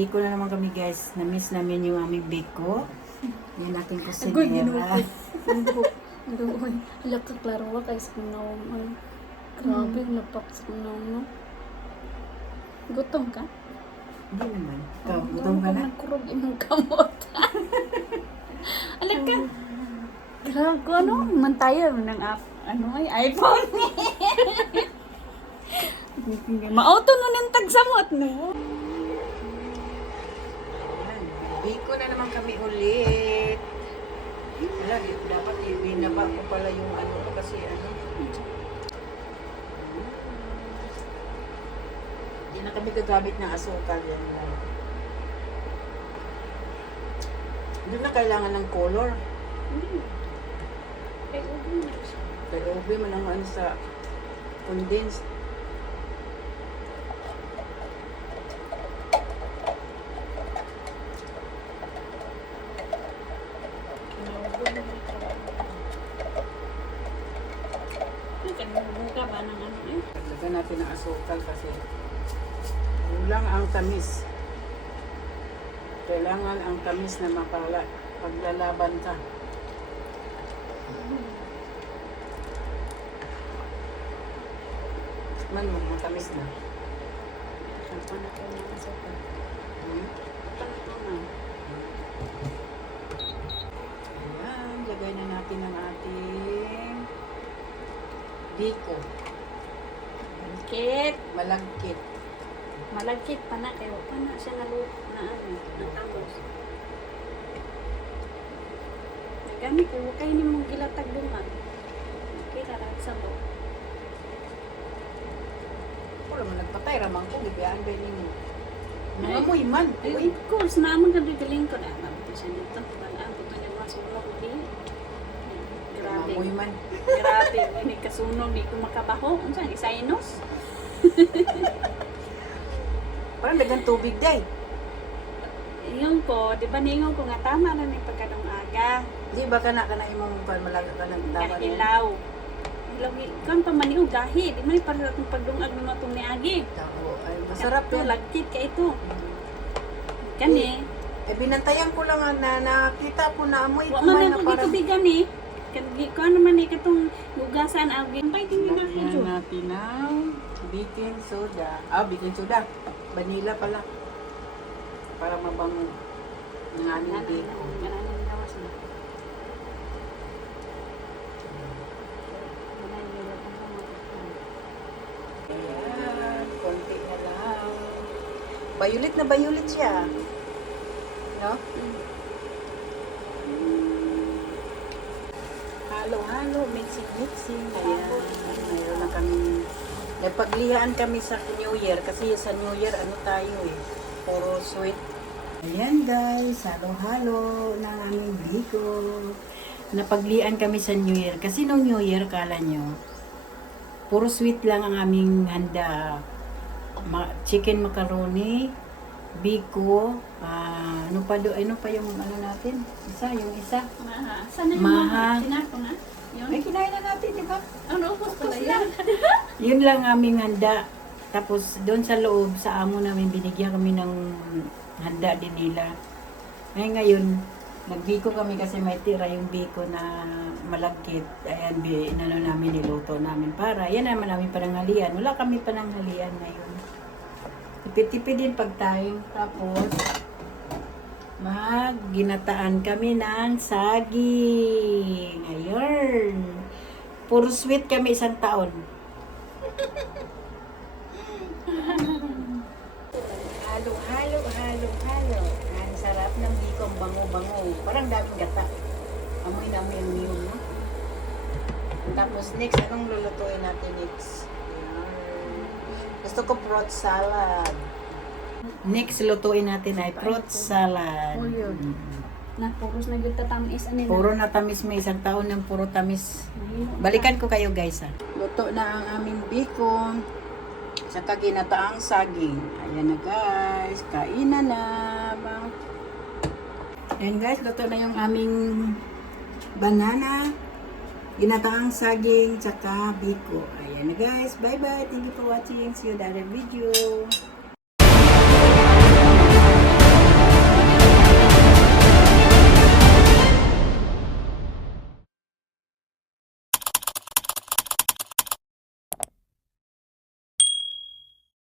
Biko na naman kami guys. Na-miss namin yung aming Biko. Yan ating Agoy, kusinera. Agoy, laka klaro wa kay sa naman. Grabe, lapak sa naman. Gutom ka? Hindi naman. Ikaw, gutom ka na? Nagkurog imong kamot. Alak ka. Grabe ko ano, mantayan mo ng app. Ano ay iPhone. Maauto no ng tagsamot no. Biko na naman kami ulit. Wala, dapat binaba ko pala yung ano kasi ano. Hindi na kami gagamit ng asukal yan. Hindi na kailangan ng color. Kaya ubi man ang ano sa condensed. Lagyan natin ng asukal kasi kulang ang tamis. Kailangan ang tamis na mapala paglalaban ka. Man mo, matamis na. Ano na ko ng asukal? Ayan, lagay na natin ang ating Biko. Malagkit. Malagkit. Malagkit pa na kayo. Pa na siya naluto na ano. Natapos. Nagami ko. Huwag kayo nimong gilatag lungan. Okay, larat sa mo. Wala mo nagpatay, ramang ko, gibiyaan ba ninyo? Nangamoy man. Ay, of course, naman ka bigaling ko na. Mabito siya dito. Walaan ko kanya mga sunog. Grabe. Nangamoy man. Grabe. Hindi kasunog. Di ko makabaho. Ano saan? Isainos? Parang dagang tubig day. Yun po. Di ba ningon ko nga tama na may pagkanong aga. Di ba ka na imong malaga ka ng tama niya? Ilaw. Ilaw. Kan pa maniw gahi. Di man para sa itong pagdungag ng matong ni Agi. Tako. Ay, masarap Ito, yan. lagkit ka ito. Kani. Eh, binantayan ko lang na nakita po na amoy. Wa man kumain ako dito bigan eh. Ko naman eh katong lugasan. Agin. Tingin na Lagyan kayo. natin ng baking soda. Ah, baking soda. Vanilla pala. Para mabango ng aming biko. Ayan, konti na lang. Violet siya. No? Halo-halo, mixing. Ayan, mayroon na kami. Napaglihaan kami sa New Year kasi sa New Year ano tayo eh. Puro sweet. Ayan guys, halo-halo ng aming biko. Napaglihaan kami sa New Year kasi nung New Year kala nyo puro sweet lang ang aming handa. Chicken macaroni, biko, ano pa yung ano natin? Yung isa. Maha. Sana yung Maha. maha? Sinako na? Yun. Ay, kinain na natin, di ba? Ano po pala yan? Yun lang aming handa. Tapos doon sa loob, sa amo namin, binigyan kami ng handa din nila. Ngayon, nagbiko kami kasi may tira yung biko na malagkit. Ayan, inano namin, niluto namin para. Yan naman namin pananghalian. Wala kami pananghalian ngayon. Tipid-tipid din pagtayo. Tapos, ginataan kami ng saging. Ayun. Puro sweet kami isang taon. Halo. Ang sarap ng bikong bango-bango. Parang daming gata. Amoy na amoy ang niyong, no? Tapos next, anong lulutuin natin next? Ayan. Gusto ko fruit salad. Next, lutuin natin ay fruit salad. Oh, yun. Na, puros na yung tatamis. Ano yun? Puro na tamis, may isang taon ng puro tamis. Balikan ko kayo guys ha. Luto na ang aming bacon. Saka ginataang saging. Ayan na guys. Kainan na. Ayan guys, luto na yung aming banana. Ginataang saging. Saka biko. Ayan na guys. Bye bye. Thank you for watching. See you in the other video.